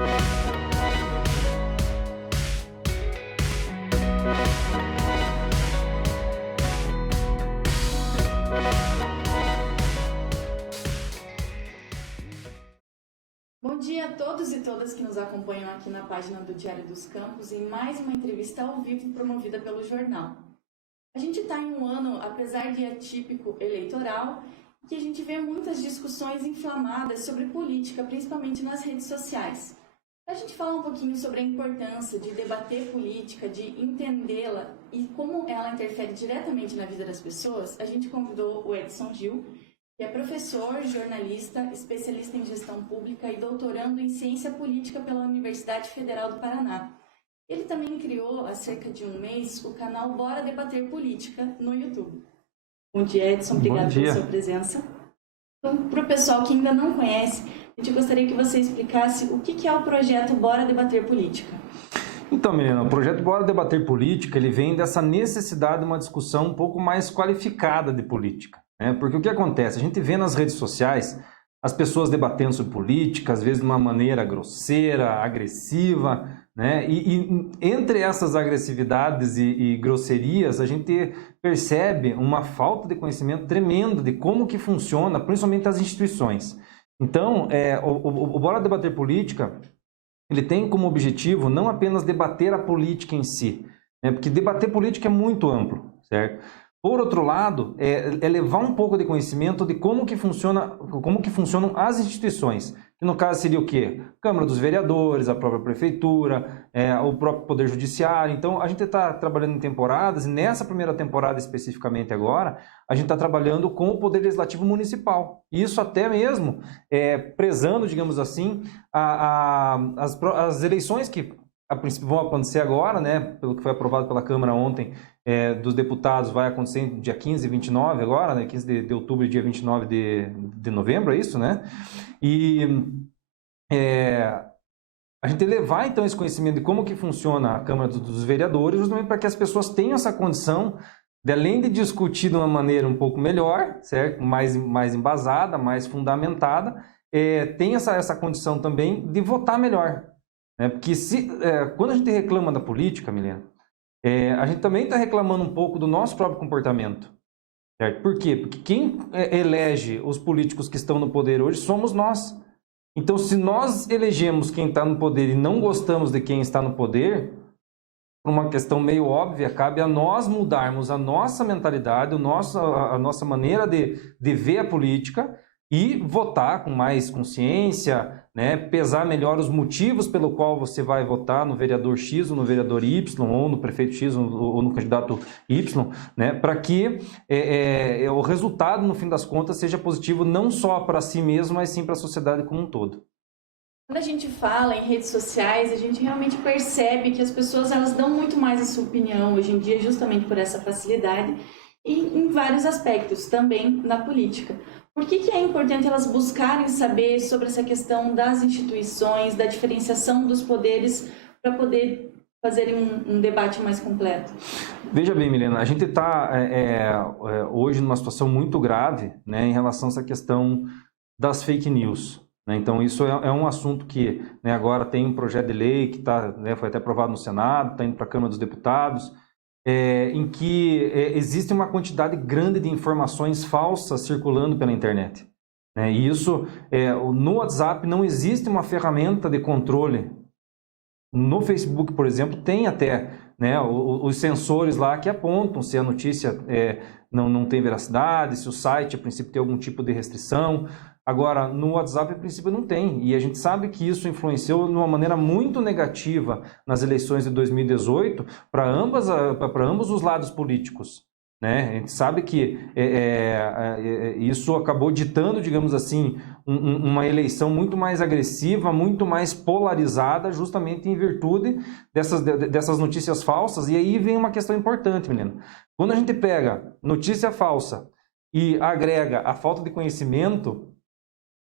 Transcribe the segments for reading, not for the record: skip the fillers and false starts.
Bom dia a todos e todas que nos acompanham aqui na página do Diário dos Campos em mais uma entrevista ao vivo promovida pelo jornal. A gente está em um ano, apesar de atípico eleitoral, que a gente vê muitas discussões inflamadas sobre política, principalmente nas redes sociais. Para a gente falar um pouquinho sobre a importância de debater política, de entendê-la e como ela interfere diretamente na vida das pessoas, a gente convidou o Edson Gil, que é professor, jornalista, especialista em gestão pública e doutorando em ciência política pela Universidade Federal do Paraná. Ele também criou, há cerca de um mês, o canal Bora Debater Política no YouTube. Bom dia, Edson. Obrigado pela sua presença. Então, para o pessoal que ainda não conhece, a gente gostaria que você explicasse o que é o projeto Bora Debater Política. Então, Milena, o projeto Bora Debater Política, ele vem dessa necessidade de uma discussão um pouco mais qualificada de política. Porque o que acontece? A gente vê nas redes sociais as pessoas debatendo sobre política, às vezes de uma maneira grosseira, agressiva, né? E entre essas agressividades e grosserias, a gente percebe uma falta de conhecimento tremendo de como que funciona, principalmente as instituições. Então, o Bora Debater Política, ele tem como objetivo não apenas debater a política em si, né? Porque debater política é muito amplo, certo? Por outro lado, é levar um pouco de conhecimento de como que funcionam as instituições, que no caso seria o quê? Câmara dos Vereadores, a própria Prefeitura, o próprio Poder Judiciário. Então, a gente está trabalhando em temporadas, e nessa primeira temporada especificamente agora, a gente está trabalhando com o Poder Legislativo Municipal. Isso até mesmo prezando, digamos assim, as eleições que a princípio vão acontecer agora, né, pelo que foi aprovado pela Câmara ontem, dos deputados, vai acontecer dia 15 e 29 agora, né, 15 de outubro e dia 29 de novembro, é isso, né? E a gente levar, então, esse conhecimento de como que funciona a Câmara dos Vereadores, justamente para que as pessoas tenham essa condição de, além de discutir de uma maneira um pouco melhor, certo? Mais embasada, mais fundamentada, tem essa condição também de votar melhor. Porque quando a gente reclama da política, Milena, a gente também está reclamando um pouco do nosso próprio comportamento. Certo? Por quê? Porque quem elege os políticos que estão no poder hoje somos nós. Então, se nós elegemos quem está no poder e não gostamos de quem está no poder, por uma questão meio óbvia, cabe a nós mudarmos a nossa mentalidade, a nossa maneira de ver a política e votar com mais consciência, né? Pesar melhor os motivos pelo qual você vai votar no vereador X ou no vereador Y, ou no prefeito X ou no candidato Y, né? Para que o resultado, no fim das contas, seja positivo não só para si mesmo, mas sim para a sociedade como um todo. Quando a gente fala em redes sociais, a gente realmente percebe que as pessoas elas dão muito mais a sua opinião hoje em dia, justamente por essa facilidade, e em vários aspectos, também na política. Por que é importante elas buscarem saber sobre essa questão das instituições, da diferenciação dos poderes, para poder fazerem um debate mais completo? Veja bem, Milena, a gente está hoje numa situação muito grave, né, em relação a essa questão das fake news. Né? Então, isso é um assunto que, né, agora tem um projeto de lei que foi até aprovado no Senado, está indo para a Câmara dos Deputados, em que existe uma quantidade grande de informações falsas circulando pela internet. Né? E isso, no WhatsApp não existe uma ferramenta de controle. No Facebook, por exemplo, tem até, né, os sensores lá que apontam se a notícia não tem veracidade, se o site, a princípio, tem algum tipo de restrição. Agora, no WhatsApp, a princípio, não tem. E a gente sabe que isso influenciou de uma maneira muito negativa nas eleições de 2018 para ambos os lados políticos. Né? A gente sabe que isso acabou ditando, digamos assim, uma eleição muito mais agressiva, muito mais polarizada, justamente em virtude dessas notícias falsas. E aí vem uma questão importante, menino. Quando a gente pega notícia falsa e agrega a falta de conhecimento,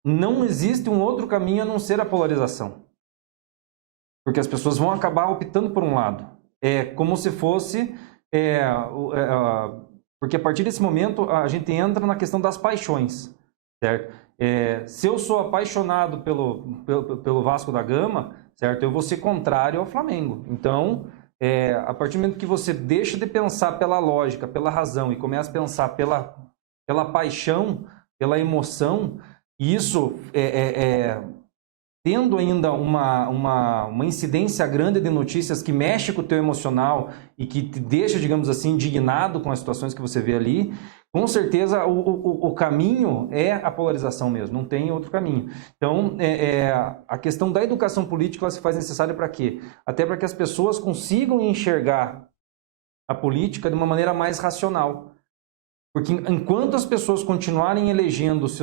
não existe um outro caminho a não ser a polarização. Porque as pessoas vão acabar optando por um lado. É como se fosse... porque a partir desse momento a gente entra na questão das paixões. Certo? Se eu sou apaixonado pelo Vasco da Gama, certo? Eu vou ser contrário ao Flamengo. Então, a partir do momento que você deixa de pensar pela lógica, pela razão e começa a pensar pela paixão, pela emoção, isso tendo ainda uma incidência grande de notícias que mexe com o teu emocional e que te deixa, digamos assim, indignado com as situações que você vê ali, com certeza o caminho é a polarização mesmo, não tem outro caminho. Então, a questão da educação política ela se faz necessária para quê? Até para que as pessoas consigam enxergar a política de uma maneira mais racional. Porque enquanto as pessoas continuarem elegendo os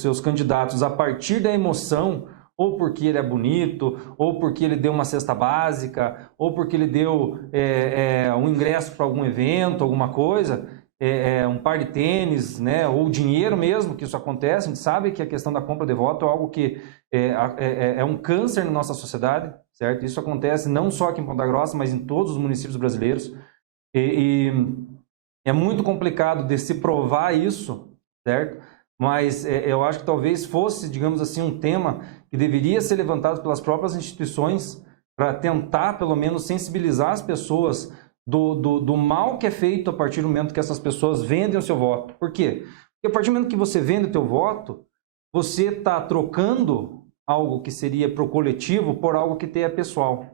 seus candidatos a partir da emoção, ou porque ele é bonito, ou porque ele deu uma cesta básica, ou porque ele deu um ingresso para algum evento, alguma coisa, um par de tênis, né, ou dinheiro mesmo, que isso acontece. A gente sabe que a questão da compra de voto é algo que é um câncer na nossa sociedade, certo? Isso acontece não só aqui em Ponta Grossa, mas em todos os municípios brasileiros. E é muito complicado de se provar isso, certo? Mas eu acho que talvez fosse, digamos assim, um tema que deveria ser levantado pelas próprias instituições para tentar, pelo menos, sensibilizar as pessoas do mal que é feito a partir do momento que essas pessoas vendem o seu voto. Por quê? Porque a partir do momento que você vende o teu voto, você está trocando algo que seria para o coletivo por algo que tem a pessoal.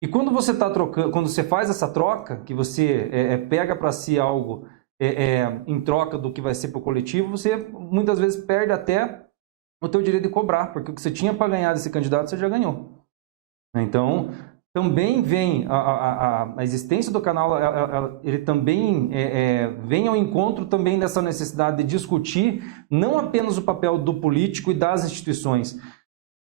E quando você está trocando, quando você faz essa troca, que você pega para si algo em troca do que vai ser para o coletivo, você muitas vezes perde até o teu direito de cobrar, porque o que você tinha para ganhar desse candidato, você já ganhou. Então, também vem a existência do canal, ele também vem ao encontro também dessa necessidade de discutir não apenas o papel do político e das instituições,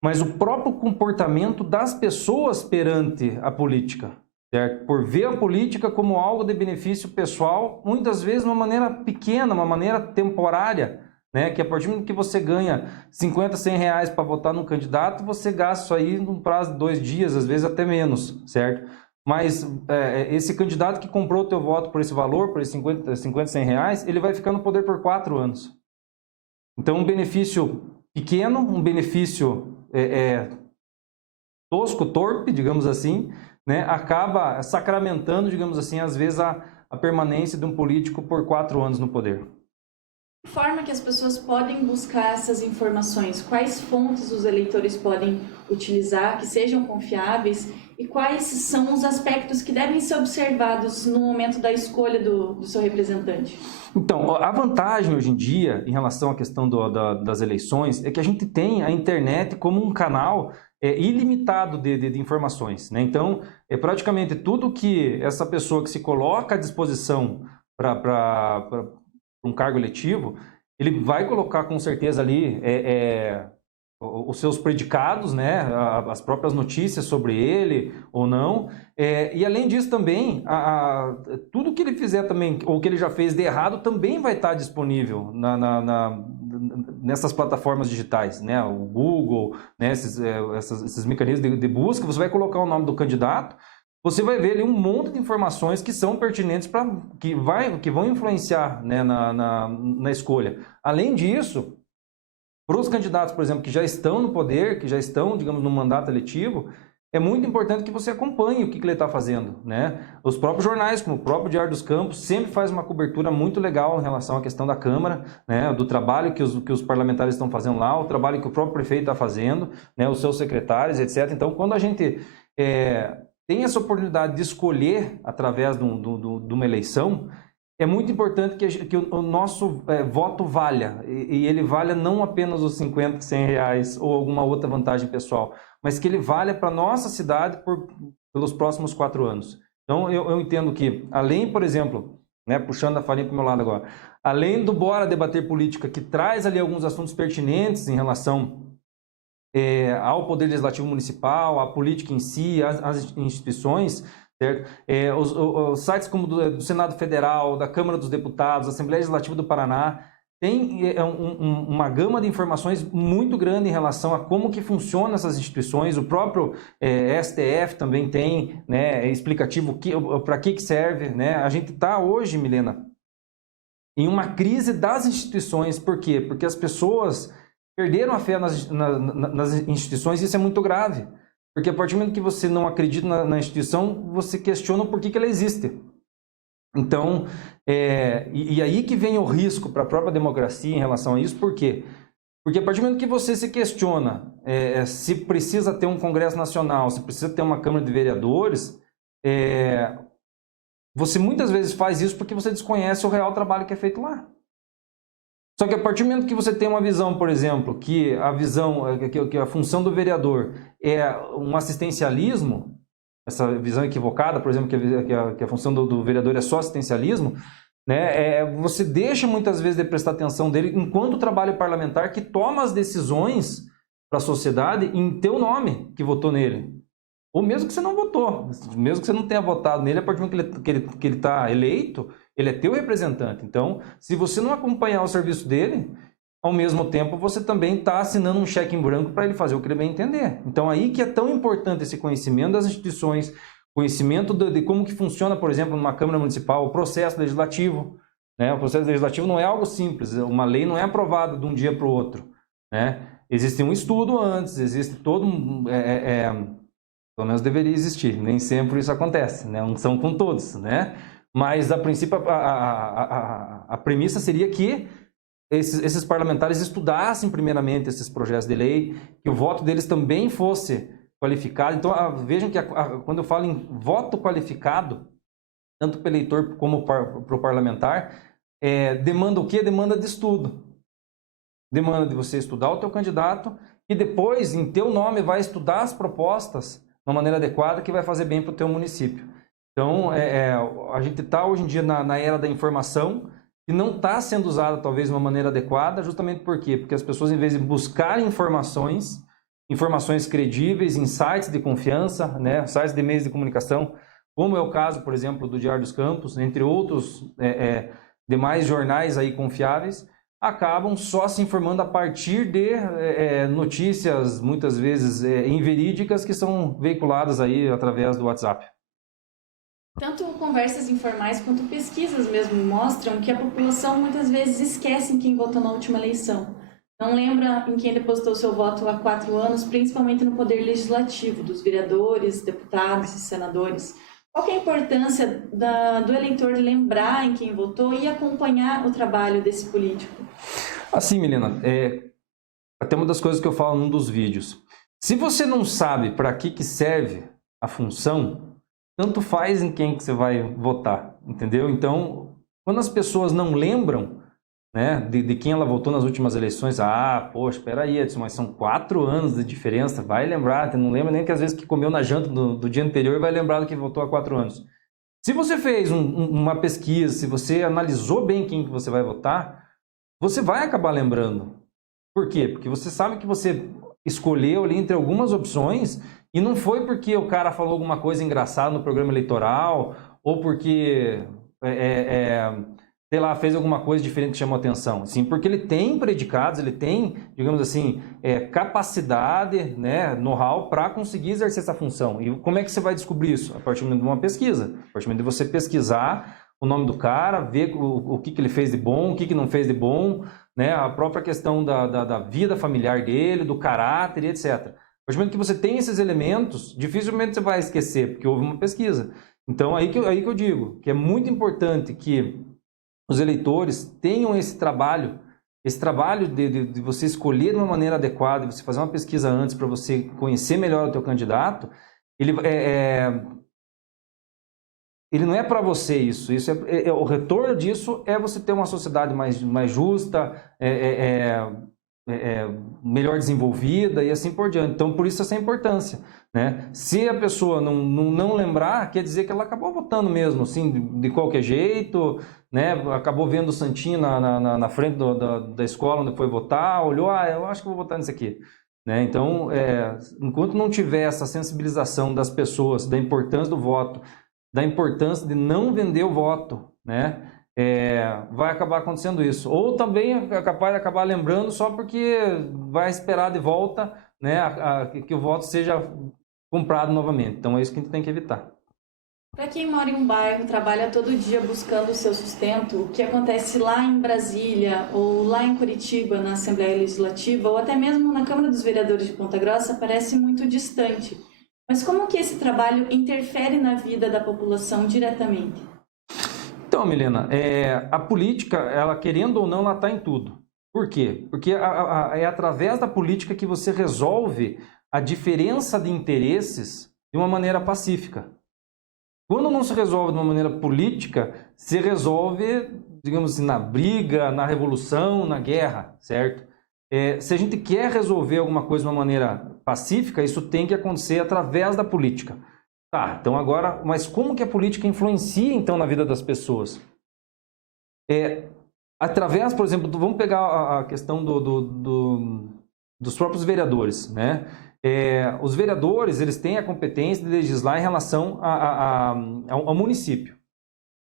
mas o próprio comportamento das pessoas perante a política, certo? Por ver a política como algo de benefício pessoal, muitas vezes de uma maneira pequena, uma maneira temporária, né? Que a partir do momento que você ganha 50, 100 reais para votar num candidato, você gasta isso aí num prazo de 2 dias, às vezes até menos, certo? Mas esse candidato que comprou o teu voto por esse valor, por esses 50, 100 reais, ele vai ficar no poder por 4 anos. Então, um benefício pequeno, um benefício tosco, torpe, digamos assim, né, acaba sacramentando, digamos assim, às vezes a permanência de um político por 4 anos no poder. Que forma que as pessoas podem buscar essas informações? Quais fontes os eleitores podem utilizar que sejam confiáveis? E quais são os aspectos que devem ser observados no momento da escolha do seu representante? Então, a vantagem hoje em dia, em relação à questão das eleições, é que a gente tem a internet como um canal ilimitado de informações, né? Então, praticamente tudo que essa pessoa que se coloca à disposição para um cargo eletivo, ele vai colocar com certeza ali os seus predicados, né, as próprias notícias sobre ele ou não, e além disso também, tudo que ele fizer também, ou que ele já fez de errado, também vai estar disponível nessas plataformas digitais, né, o Google, né, esses mecanismos de busca. Você vai colocar o nome do candidato, você vai ver ali um monte de informações que são pertinentes que vão influenciar, né, na escolha. Além disso, para os candidatos, por exemplo, que já estão no poder, que já estão, digamos, no mandato eletivo, é muito importante que você acompanhe o que ele está fazendo, né? Os próprios jornais, como o próprio Diário dos Campos, sempre faz uma cobertura muito legal em relação à questão da Câmara, né? Do trabalho que os parlamentares estão fazendo lá, o trabalho que o próprio prefeito está fazendo, né? Os seus secretários, etc. Então, quando a gente tem essa oportunidade de escolher através de uma eleição, é muito importante que o nosso voto valha, e ele valha não apenas os 50, 100 reais ou alguma outra vantagem pessoal, mas que ele valha para a nossa cidade pelos próximos 4 anos. Então, eu entendo que, além, por exemplo, né, puxando a farinha para o meu lado agora, além do Bora Debater Política, que traz ali alguns assuntos pertinentes em relação ao Poder Legislativo Municipal, à política em si, às instituições, certo? Os sites como do Senado Federal, da Câmara dos Deputados, Assembleia Legislativa do Paraná, tem uma gama de informações muito grande em relação a como que funcionam essas instituições. O próprio STF também tem, né, explicativo para que serve, né? A gente está hoje, Milena, em uma crise das instituições. Por quê? Porque as pessoas perderam a fé nas instituições, e isso é muito grave. Porque a partir do momento que você não acredita na instituição, você questiona por que ela existe. Então, e aí que vem o risco para a própria democracia em relação a isso. Por quê? Porque a partir do momento que você se questiona se precisa ter um Congresso Nacional, se precisa ter uma Câmara de Vereadores, você muitas vezes faz isso porque você desconhece o real trabalho que é feito lá. Só que a partir do momento que você tem uma visão, por exemplo, que a função do vereador é um assistencialismo, essa visão equivocada, por exemplo, que a função do vereador é só assistencialismo, né, você deixa muitas vezes de prestar atenção dele enquanto trabalho parlamentar que toma as decisões para a sociedade em teu nome, que votou nele. Ou mesmo que você não votou, mesmo que você não tenha votado nele, a partir do momento que ele está eleito, ele é teu representante. Então, se você não acompanhar o serviço dele, ao mesmo tempo você também está assinando um cheque em branco para ele fazer o que ele bem entender. Então, aí que é tão importante esse conhecimento das instituições, conhecimento de como que funciona, por exemplo, numa Câmara Municipal, o processo legislativo. Né? O processo legislativo não é algo simples, uma lei não é aprovada de um dia para o outro. Né? Existe um estudo antes, existe todo pelo menos deveria existir, nem sempre isso acontece, né? Não são com todos, né? Mas, a princípio, a premissa seria que esses parlamentares estudassem primeiramente esses projetos de lei, que o voto deles também fosse qualificado. Então, vejam que quando eu falo em voto qualificado, tanto para o eleitor como para o parlamentar, demanda o quê? Demanda de estudo. Demanda de você estudar o teu candidato e depois, em teu nome, vai estudar as propostas de uma maneira adequada que vai fazer bem para o teu município. Então, a gente está hoje em dia na era da informação e não está sendo usada talvez de uma maneira adequada, justamente por quê? Porque as pessoas, em vez de buscarem informações credíveis em sites de confiança, né, sites de meios de comunicação, como é o caso, por exemplo, do Diário dos Campos, entre outros demais jornais aí confiáveis, acabam só se informando a partir de notícias, muitas vezes inverídicas, que são veiculadas aí através do WhatsApp. Tanto conversas informais quanto pesquisas mesmo mostram que a população muitas vezes esquece em quem votou na última eleição. Não lembra em quem depositou seu voto há 4 anos, principalmente no poder legislativo, dos vereadores, deputados e senadores. Qual que é a importância do eleitor lembrar em quem votou e acompanhar o trabalho desse político? Assim, Milena, até uma das coisas que eu falo num dos vídeos. Se você não sabe para que serve a função, tanto faz em quem que você vai votar, entendeu? Então, quando as pessoas não lembram, né, de quem ela votou nas últimas eleições, poxa, espera aí, Edson, mas são 4 anos de diferença, vai lembrar, não lembra nem que às vezes que comeu na janta do dia anterior e vai lembrar do que votou há 4 anos. Se você fez uma pesquisa, se você analisou bem quem que você vai votar, você vai acabar lembrando. Por quê? Porque você sabe que você escolheu ali entre algumas opções e não foi porque o cara falou alguma coisa engraçada no programa eleitoral ou porque, sei lá, fez alguma coisa diferente que chamou atenção. Sim, porque ele tem predicados, ele tem, digamos assim, capacidade, né, know-how para conseguir exercer essa função. E como é que você vai descobrir isso? A partir de uma pesquisa. A partir de você pesquisar o nome do cara, ver o que ele fez de bom, o que não fez de bom, né, a própria questão da vida familiar dele, do caráter e etc. A partir do momento que você tem esses elementos, dificilmente você vai esquecer, porque houve uma pesquisa. Então, aí que eu digo que é muito importante que os eleitores tenham esse trabalho de você escolher de uma maneira adequada, de você fazer uma pesquisa antes para você conhecer melhor o teu candidato. Ele não é para você isso o retorno disso é você ter uma sociedade mais justa, melhor desenvolvida e assim por diante. Então, por isso essa importância, né? Se a pessoa não lembrar, quer dizer que ela acabou votando mesmo, assim, de qualquer jeito, né? Acabou vendo o santinho na frente da escola onde foi votar, olhou, eu acho que vou votar nisso aqui. Né? Então, enquanto não tiver essa sensibilização das pessoas, da importância do voto, da importância de não vender o voto, né? Vai acabar acontecendo isso. Ou também é capaz de acabar lembrando só porque vai esperar de volta, né, que o voto seja comprado novamente. Então é isso que a gente tem que evitar. Para quem mora em um bairro, trabalha todo dia buscando o seu sustento, o que acontece lá em Brasília ou lá em Curitiba, na Assembleia Legislativa, ou até mesmo na Câmara dos Vereadores de Ponta Grossa, parece muito distante. Mas como que esse trabalho interfere na vida da população diretamente? Então, Milena, a política, ela querendo ou não, ela está em tudo. Por quê? Porque é através da política que você resolve a diferença de interesses de uma maneira pacífica. Quando não se resolve de uma maneira política, se resolve, digamos assim, na briga, na revolução, na guerra, certo? Se a gente quer resolver alguma coisa de uma maneira pacífica, isso tem que acontecer através da política. Tá, então agora, mas como que a política influencia então na vida das pessoas? Através, por exemplo, vamos pegar a questão dos próprios vereadores, né? Os vereadores, eles têm a competência de legislar em relação ao município.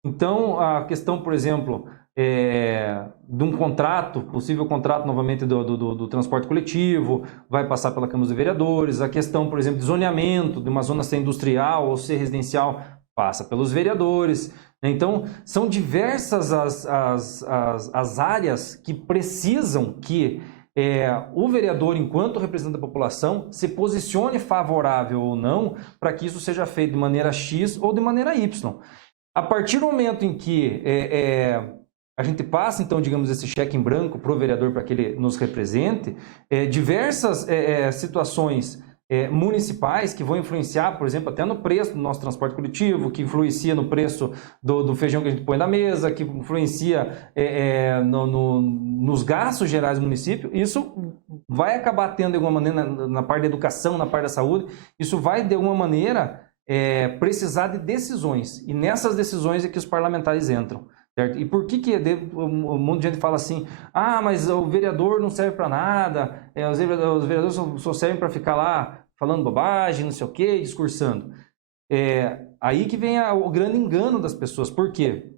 Então, a questão, por exemplo, de um contrato, possível contrato novamente do transporte coletivo, vai passar pela Câmara dos Vereadores. A questão, por exemplo, de zoneamento, de uma zona ser industrial ou ser residencial, passa pelos vereadores. Então, são diversas as áreas que precisam que o vereador, enquanto representante da população, se posicione favorável ou não para que isso seja feito de maneira X ou de maneira Y. A partir do momento em que a gente passa, então, digamos, esse cheque em branco para o vereador para que ele nos represente, diversas situações municipais que vão influenciar, por exemplo, até no preço do nosso transporte coletivo, que influencia no preço do feijão que a gente põe na mesa, que influencia nos gastos gerais do município, isso vai acabar tendo, de alguma maneira, na parte da educação, na parte da saúde, isso vai, de alguma maneira, precisar de decisões. E nessas decisões é que os parlamentares entram. Certo? E por que um monte de gente fala assim, mas o vereador não serve para nada, os vereadores só servem para ficar lá falando bobagem, não sei o quê, discursando. Aí que vem o grande engano das pessoas. Por quê?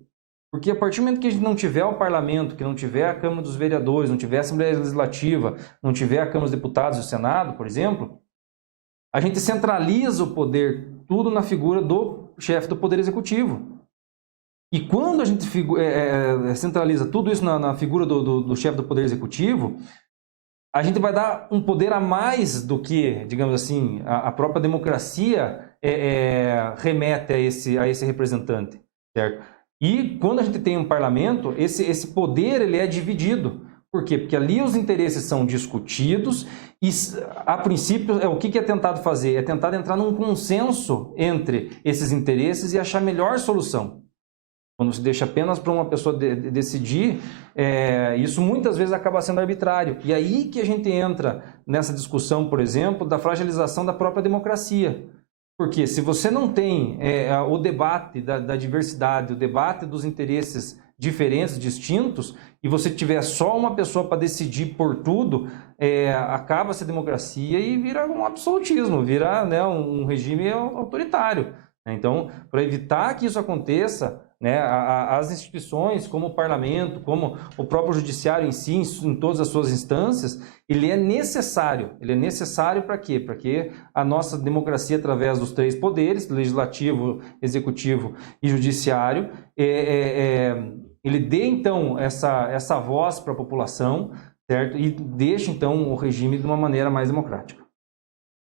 Porque a partir do momento que a gente não tiver o parlamento, que não tiver a Câmara dos Vereadores, não tiver a Assembleia Legislativa, não tiver a Câmara dos Deputados e o Senado, por exemplo, a gente centraliza o poder tudo na figura do chefe do Poder Executivo. E quando a gente centraliza tudo isso na figura do chefe do Poder Executivo, a gente vai dar um poder a mais do que, digamos assim, a própria democracia remete a esse representante, certo? E quando a gente tem um parlamento, esse poder ele é dividido. Por quê? Porque ali os interesses são discutidos e, a princípio, o que é tentado fazer? É tentar entrar num consenso entre esses interesses e achar a melhor solução. Quando se deixa apenas para uma pessoa decidir, isso muitas vezes acaba sendo arbitrário. E aí que a gente entra nessa discussão, por exemplo, da fragilização da própria democracia. Porque se você não tem o debate da diversidade, o debate dos interesses diferentes, distintos, e você tiver só uma pessoa para decidir por tudo, acaba-se a democracia e vira um absolutismo, vira, né, um regime autoritário. Então, para evitar que isso aconteça, né, as instituições, como o parlamento, como o próprio judiciário em si, em todas as suas instâncias, ele é necessário. Ele é necessário para quê? Para que a nossa democracia, através dos três poderes, legislativo, executivo e judiciário, ele dê, então, essa voz para a população, certo? E deixe, então, o regime de uma maneira mais democrática.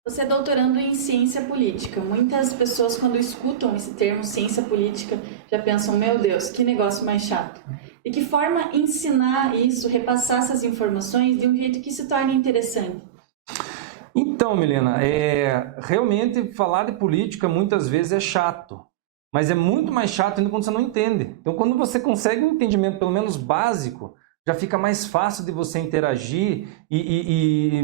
Você é doutorando em ciência política. Muitas pessoas, quando escutam esse termo ciência política, já pensam, meu Deus, que negócio mais chato. De que forma ensinar isso, repassar essas informações de um jeito que se torne interessante? Então, Milena, realmente falar de política muitas vezes é chato. Mas é muito mais chato ainda quando você não entende. Então, quando você consegue um entendimento pelo menos básico, já fica mais fácil de você interagir e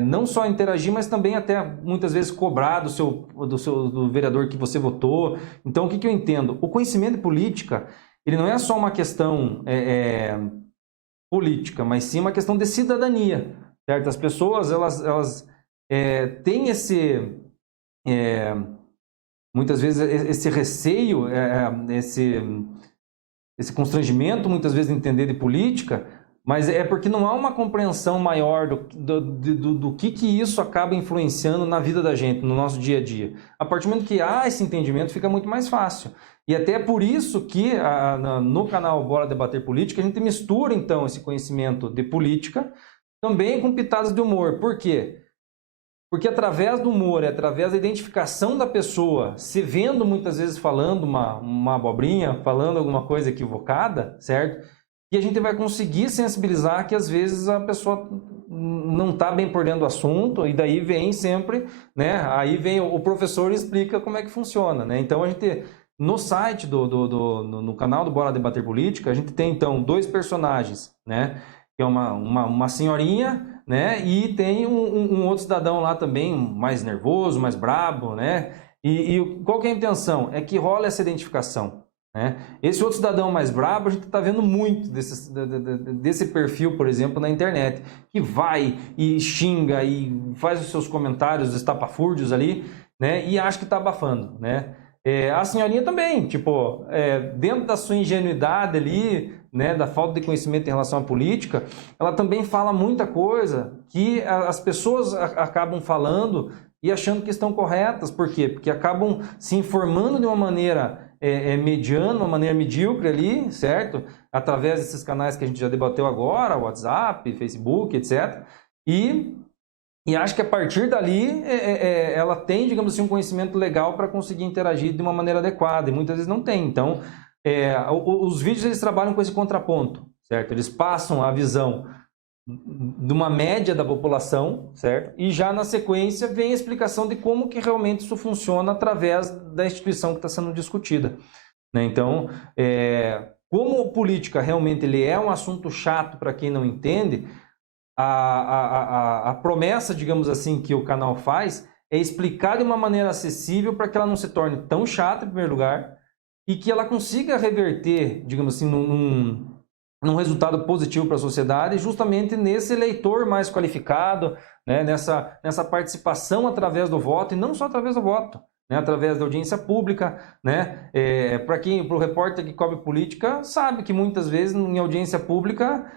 não só interagir, mas também até muitas vezes cobrar do vereador que você votou. Então, o que eu entendo? O conhecimento de política, ele não é só uma questão política, mas sim uma questão de cidadania, certo? As pessoas, elas têm muitas vezes esse receio, esse constrangimento, muitas vezes, de entender de política, mas é porque não há uma compreensão maior do que isso acaba influenciando na vida da gente, no nosso dia a dia. A partir do momento que há esse entendimento, fica muito mais fácil. E até é por isso que no canal Bora Debater Política, a gente mistura, então, esse conhecimento de política também com pitadas de humor. Por quê? Porque através do humor, através da identificação da pessoa, se vendo muitas vezes falando uma abobrinha, falando alguma coisa equivocada, certo? E a gente vai conseguir sensibilizar que às vezes a pessoa não está bem por dentro do assunto, e daí vem sempre, né? Aí vem o professor e explica como é que funciona, né? Então a gente, no site, no canal do Bora Debater Política, a gente tem então 2 personagens, né? Que é uma senhorinha, né? E tem um outro cidadão lá também, mais nervoso, mais brabo, né? E qual que é a intenção? É que rola essa identificação. Né? Esse outro cidadão mais brabo, a gente está vendo muito desse perfil, por exemplo, na internet, que vai e xinga e faz os seus comentários estapafúrdios ali, né? E acha que está abafando, né? A senhorinha também, tipo, dentro da sua ingenuidade ali, né, da falta de conhecimento em relação à política, ela também fala muita coisa que as pessoas acabam falando e achando que estão corretas. Por quê? Porque acabam se informando de uma maneira mediana, uma maneira medíocre ali, certo? Através desses canais que a gente já debateu agora, WhatsApp, Facebook, etc. E acho que a partir dali ela tem, digamos assim, um conhecimento legal para conseguir interagir de uma maneira adequada, e muitas vezes não tem. Então, os vídeos eles trabalham com esse contraponto, certo? Eles passam a visão de uma média da população, certo? E já na sequência vem a explicação de como que realmente isso funciona através da instituição que está sendo discutida, né? Então, como política realmente ele é um assunto chato para quem não entende, a promessa, digamos assim, que o canal faz é explicar de uma maneira acessível para que ela não se torne tão chata, em primeiro lugar, e que ela consiga reverter, digamos assim, num resultado positivo para a sociedade, justamente nesse eleitor mais qualificado, né? nessa participação através do voto, e não só através do voto, né? Através da audiência pública, né? Para o repórter que cobre política, sabe que muitas vezes em audiência pública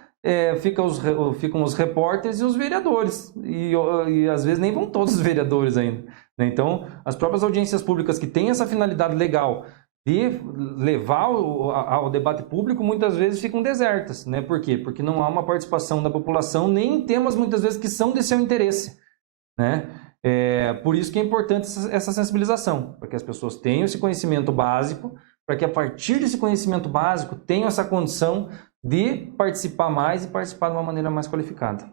ficam os repórteres e os vereadores, e às vezes nem vão todos os vereadores ainda, né? Então, as próprias audiências públicas que têm essa finalidade legal de levar ao debate público, muitas vezes ficam desertas, né? Por quê? Porque não há uma participação da população, nem em temas, muitas vezes, que são de seu interesse, né? Por isso que é importante essa sensibilização, para que as pessoas tenham esse conhecimento básico, para que a partir desse conhecimento básico tenham essa condição de participar mais e participar de uma maneira mais qualificada.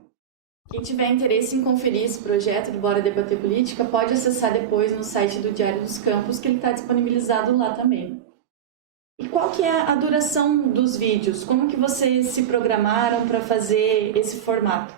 Quem tiver interesse em conferir esse projeto do Bora Debater Política pode acessar depois no site do Diário dos Campos, que ele está disponibilizado lá também. E qual que é a duração dos vídeos? Como que vocês se programaram para fazer esse formato?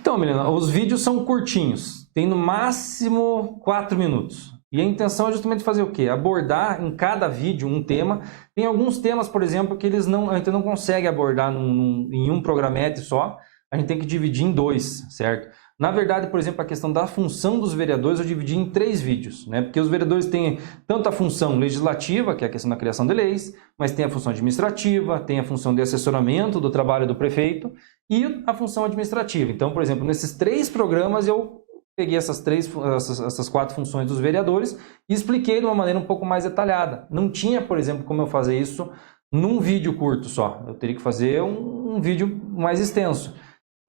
Então, Milena, os vídeos são curtinhos, tem no máximo 4 minutos. E a intenção é justamente fazer o quê? Abordar em cada vídeo um tema. Tem alguns temas, por exemplo, que a gente não consegue abordar em um programete só. A gente tem que dividir em 2, certo? Na verdade, por exemplo, a questão da função dos vereadores eu dividi em 3 vídeos, né? Porque os vereadores têm tanto a função legislativa, que é a questão da criação de leis, mas tem a função administrativa, tem a função de assessoramento do trabalho do prefeito e a função administrativa. Então, por exemplo, nesses 3 programas eu peguei essas 4 funções dos vereadores e expliquei de uma maneira um pouco mais detalhada. Não tinha, por exemplo, como eu fazer isso num vídeo curto só. Eu teria que fazer um vídeo mais extenso.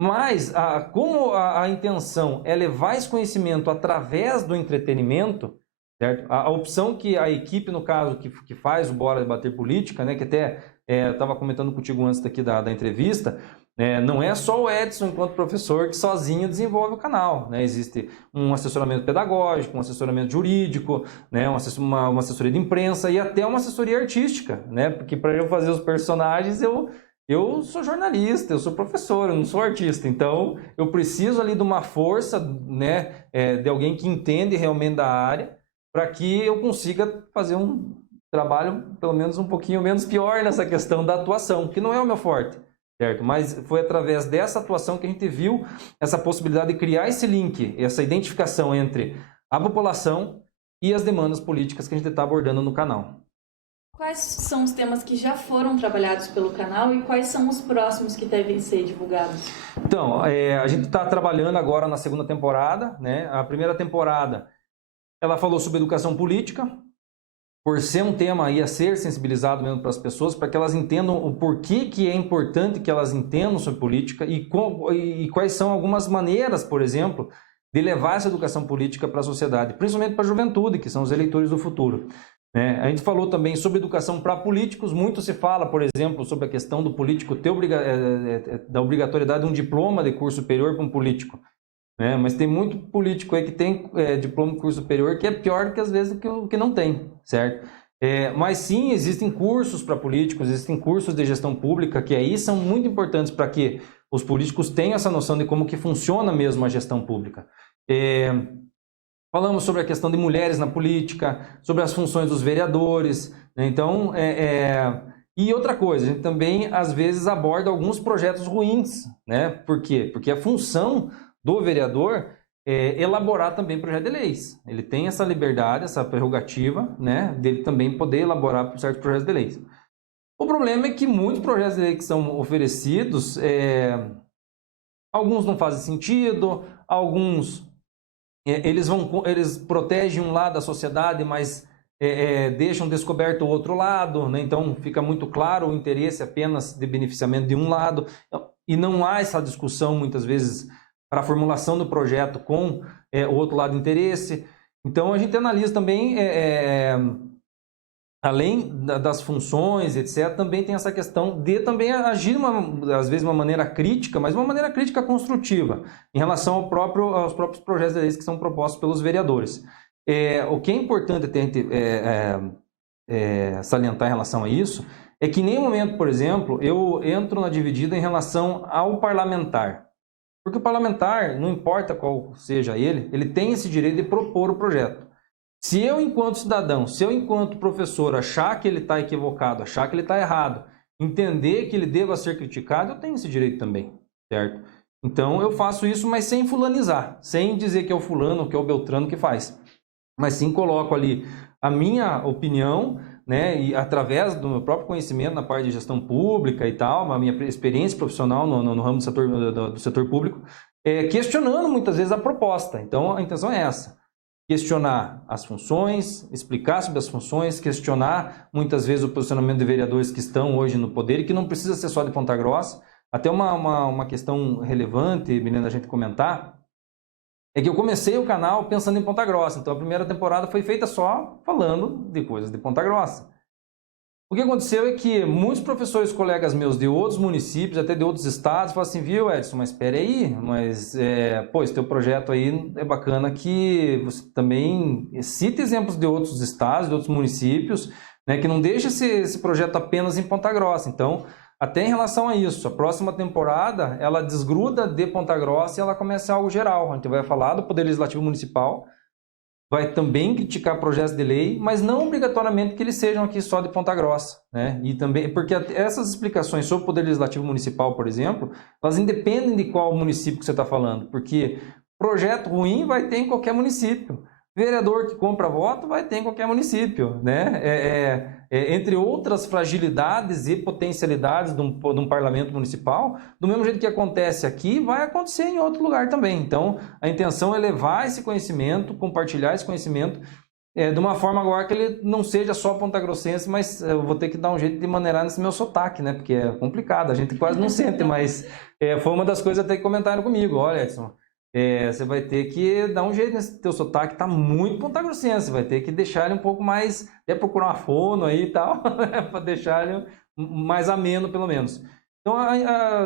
Mas, como a intenção é levar esse conhecimento através do entretenimento, certo? A opção que a equipe, no caso, que faz o Bora Debater Política, né, que até eu estava comentando contigo antes daqui da entrevista, não é só o Edson, enquanto professor, que sozinho desenvolve o canal, né? Existe um assessoramento pedagógico, um assessoramento jurídico, né? uma assessoria de imprensa e até uma assessoria artística, né? Porque para eu fazer os personagens, eu sou jornalista, eu sou professor, eu não sou artista, então eu preciso ali de uma força, né, de alguém que entende realmente da área, para que eu consiga fazer um trabalho pelo menos um pouquinho menos pior nessa questão da atuação, que não é o meu forte, certo? Mas foi através dessa atuação que a gente viu essa possibilidade de criar esse link, essa identificação entre a população e as demandas políticas que a gente está abordando no canal. Quais são os temas que já foram trabalhados pelo canal e quais são os próximos que devem ser divulgados? Então, a gente está trabalhando agora na segunda temporada, né? A primeira temporada, ela falou sobre educação política, por ser um tema aí a ser sensibilizado mesmo para as pessoas, para que elas entendam o porquê que é importante que elas entendam sobre política e quais são algumas maneiras, por exemplo, de levar essa educação política para a sociedade, principalmente para a juventude, que são os eleitores do futuro. Né? A gente falou também sobre educação para políticos, muito se fala, por exemplo, sobre a questão do político ter da obrigatoriedade de um diploma de curso superior para um político. Né? Mas tem muito político aí que tem diploma de curso superior que é pior do que às vezes o que não tem, certo? Mas sim, existem cursos para políticos, existem cursos de gestão pública que aí são muito importantes para que os políticos tenham essa noção de como que funciona mesmo a gestão pública. Falamos sobre a questão de mulheres na política, sobre as funções dos vereadores, né? Então, e outra coisa, a gente também às vezes aborda alguns projetos ruins, né? Por quê? Porque a função do vereador elaborar também projeto de leis. Ele tem essa liberdade, essa prerrogativa, né, dele também poder elaborar certos projetos de leis. O problema é que muitos projetos de lei que são oferecidos, alguns não fazem sentido, alguns eles protegem um lado da sociedade, mas deixam descoberto o outro lado, né? Então fica muito claro o interesse apenas de beneficiamento de um lado, e não há essa discussão muitas vezes para a formulação do projeto com o outro lado do interesse. Então, a gente analisa também, além das funções, etc., também tem essa questão de também agir, às vezes, de uma maneira crítica, mas uma maneira crítica construtiva, em relação aos próprios projetos de leis que são propostos pelos vereadores. O que é importante a gente salientar em relação a isso é que, em nenhum momento, por exemplo, eu entro na dividida em relação ao parlamentar. Porque o parlamentar, não importa qual seja ele tem esse direito de propor o projeto. Se eu, enquanto cidadão, se eu, enquanto professor, achar que ele está equivocado, achar que ele está errado, entender que ele deva ser criticado, eu tenho esse direito também, certo? Então, eu faço isso, mas sem fulanizar, sem dizer que é o fulano, que é o Beltrano que faz. Mas sim coloco ali a minha opinião, né, e através do meu próprio conhecimento na parte de gestão pública e tal, a minha experiência profissional no ramo do setor público, questionando muitas vezes a proposta. Então, a intenção é essa: questionar as funções, explicar sobre as funções, questionar muitas vezes o posicionamento de vereadores que estão hoje no poder e que não precisa ser só de Ponta Grossa. Até uma questão relevante, menina, a gente comentar, é que eu comecei o canal pensando em Ponta Grossa. Então, a primeira temporada foi feita só falando de coisas de Ponta Grossa. O que aconteceu é que muitos professores, colegas meus de outros municípios, até de outros estados, falaram assim: viu, Edson, mas espera aí, mas, esse teu projeto aí é bacana que você também cite exemplos de outros estados, de outros municípios, né, que não deixe esse projeto apenas em Ponta Grossa. Então, até em relação a isso, a próxima temporada, ela desgruda de Ponta Grossa e ela começa algo geral. A gente vai falar do Poder Legislativo Municipal, vai também criticar projetos de lei, mas não obrigatoriamente que eles sejam aqui só de Ponta Grossa, né? E também, porque essas explicações sobre o Poder Legislativo Municipal, por exemplo, elas independem de qual município que você está falando, porque projeto ruim vai ter em qualquer município. Vereador que compra voto vai ter em qualquer município, né? Entre outras fragilidades e potencialidades de um parlamento municipal, do mesmo jeito que acontece aqui, vai acontecer em outro lugar também. Então, a intenção é levar esse conhecimento, compartilhar esse conhecimento, de uma forma agora que ele não seja só pontagrossense, mas eu vou ter que dar um jeito de maneirar nesse meu sotaque, né? Porque é complicado, a gente quase não sente, mas foi uma das coisas até que comentaram comigo: olha, Edson, você vai ter que dar um jeito nesse teu sotaque, tá muito pontagrossense, vai ter que deixar ele um pouco mais, até procurar uma fono aí e tal, para deixar ele mais ameno, pelo menos. Então,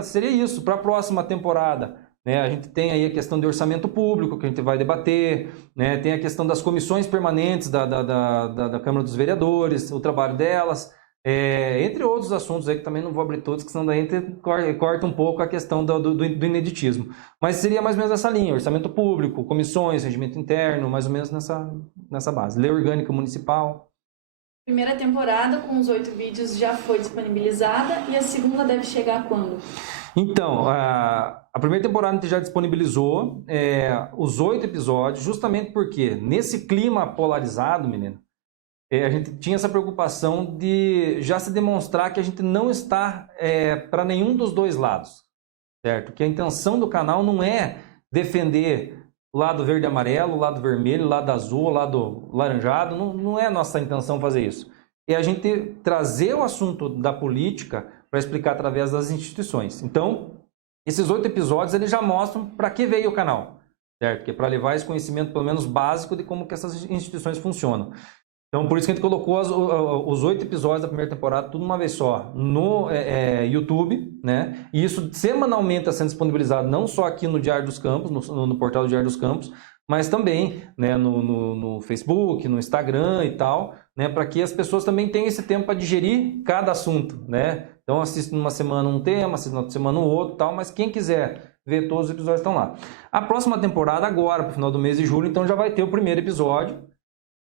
seria isso. Para a próxima temporada, né, a gente tem aí a questão de orçamento público, que a gente vai debater, né, tem a questão das comissões permanentes da Câmara dos Vereadores, o trabalho delas, entre outros assuntos aí que também não vou abrir todos, que senão daí a gente corta um pouco a questão do ineditismo. Mas seria mais ou menos essa linha: orçamento público, comissões, regimento interno, mais ou menos nessa base. Lei orgânica municipal. Primeira temporada com os 8 vídeos já foi disponibilizada, e a segunda deve chegar quando? Então, a primeira temporada a gente já disponibilizou os 8 episódios, justamente porque nesse clima polarizado, menino, a gente tinha essa preocupação de já se demonstrar que a gente não está para nenhum dos dois lados, certo? Que a intenção do canal não é defender o lado verde e amarelo, o lado vermelho, o lado azul, o lado laranjado, não é nossa intenção fazer isso. É a gente trazer o assunto da política para explicar através das instituições. Então, esses 8 episódios eles já mostram para que veio o canal, certo? Que é para levar esse conhecimento pelo menos básico de como que essas instituições funcionam. Então, por isso que a gente colocou os 8 episódios da primeira temporada, tudo uma vez só, no YouTube, né? E isso semanalmente está sendo disponibilizado não só aqui no Diário dos Campos, no portal do Diário dos Campos, mas também, né, no Facebook, no Instagram e tal, né? Para que as pessoas também tenham esse tempo para digerir cada assunto, né? Então, assiste numa semana um tema, assiste na outra semana um outro e tal, mas quem quiser ver todos os episódios estão lá. A próxima temporada, agora, para o final do mês de julho, então já vai ter o primeiro episódio,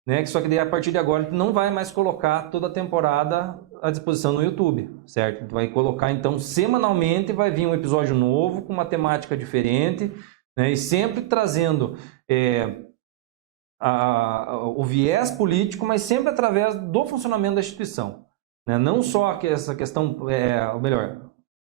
né? Só que daí, a partir de agora, a gente não vai mais colocar toda a temporada à disposição no YouTube, certo? A gente vai colocar, então, semanalmente vai vir um episódio novo, com uma temática diferente, né? E sempre trazendo o viés político, mas sempre através do funcionamento da instituição, né? Não só essa questão, ou melhor,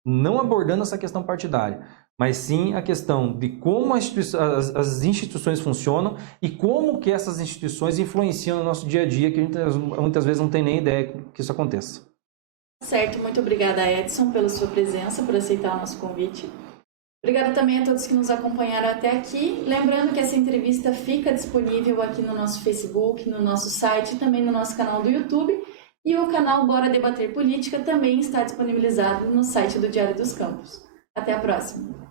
não abordando essa questão partidária, mas sim a questão de como as instituições funcionam e como que essas instituições influenciam no nosso dia a dia, que a gente muitas vezes não tem nem ideia que isso aconteça. Certo, muito obrigada, Edson, pela sua presença, por aceitar o nosso convite. Obrigada também a todos que nos acompanharam até aqui. Lembrando que essa entrevista fica disponível aqui no nosso Facebook, no nosso site e também no nosso canal do YouTube. E o canal Bora Debater Política também está disponibilizado no site do Diário dos Campos. Até a próxima!